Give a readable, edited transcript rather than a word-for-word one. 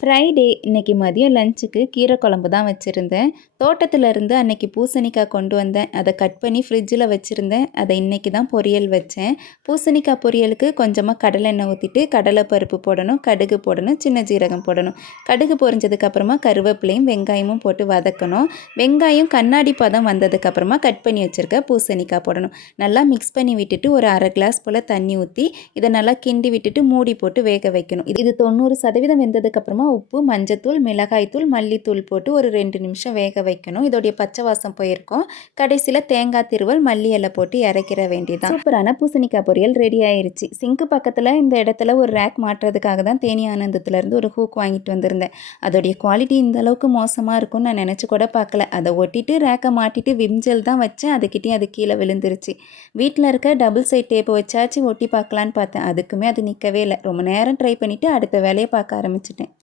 Friday இன்னைக்கு மதியம் லஞ்சுக்கு கீரை குழம்பு தான் வச்சுருந்தேன். தோட்டத்திலேருந்து அன்னைக்கு பூசணிக்காய் கொண்டு வந்தேன். அதை கட் பண்ணி ஃப்ரிட்ஜில் வச்சுருந்தேன். அதை இன்றைக்கி தான் பொரியல் வச்சேன். பூசணிக்காய் பொரியலுக்கு கொஞ்சமாக கடலெண்ணெய் ஊற்றிட்டு கடலைப்பருப்பு போடணும், கடுகு போடணும், சின்ன ஜீரகம் போடணும். கடுகு பொரிஞ்சதுக்கப்புறமா கருவேப்பிலையும் வெங்காயமும் போட்டு வதக்கணும். வெங்காயம் கண்ணாடி பதம் வந்ததுக்கப்புறமா கட் பண்ணி வச்சுருக்க பூசணிக்காய் போடணும். நல்லா மிக்ஸ் பண்ணி விட்டுட்டு ஒரு அரை கிளாஸ் போல் தண்ணி ஊற்றி இதை நல்லா கிண்டி விட்டுட்டு மூடி போட்டு வேக வைக்கணும். இது 90% வெந்ததுக்கப்புறமா உப்பு, மஞ்சத்தூள், மிளகாய்த்தூள், மல்லித்தூள் போட்டு ஒரு 2 நிமிஷம் வேக வைக்கணும். இதோடைய பச்சை வாசம் போயிருக்கும். கடைசியில் தேங்காய் திருவல், மல்லி இலை போட்டு இறக்கிற வேண்டியதான். சூப்பரான பூசணிக்காய் பொரியல் ரெடி ஆயிருச்சு. சிங்க்கு பக்கத்தில் இந்த இடத்துல ஒரு ரேக் மாட்டுறதுக்காக தான் தேனி ஆனந்தத்துலேருந்து ஒரு ஹூக் வாங்கிட்டு வந்திருந்தேன். அதோடைய குவாலிட்டி இந்த அளவுக்கு மோசமாக இருக்கும்னு நான் நினச்சி கூட பார்க்கல. அதை ஒட்டிட்டு ரேக்கை மாட்டிட்டு விம்ஜெல் தான் வச்சேன். அதுக்கிட்டே அது கீழே விழுந்துருச்சு. வீட்டில் இருக்க டபுள் சைட் டேப் வச்சாச்சு ஒட்டி பார்க்கலான்னு பார்த்தேன். அதுக்குமே அது நிற்கவே இல்லை. ரொம்ப நேரம் ட்ரை பண்ணிவிட்டு அடுத்த வேலையை பார்க்க ஆரம்பிச்சிட்டேன்.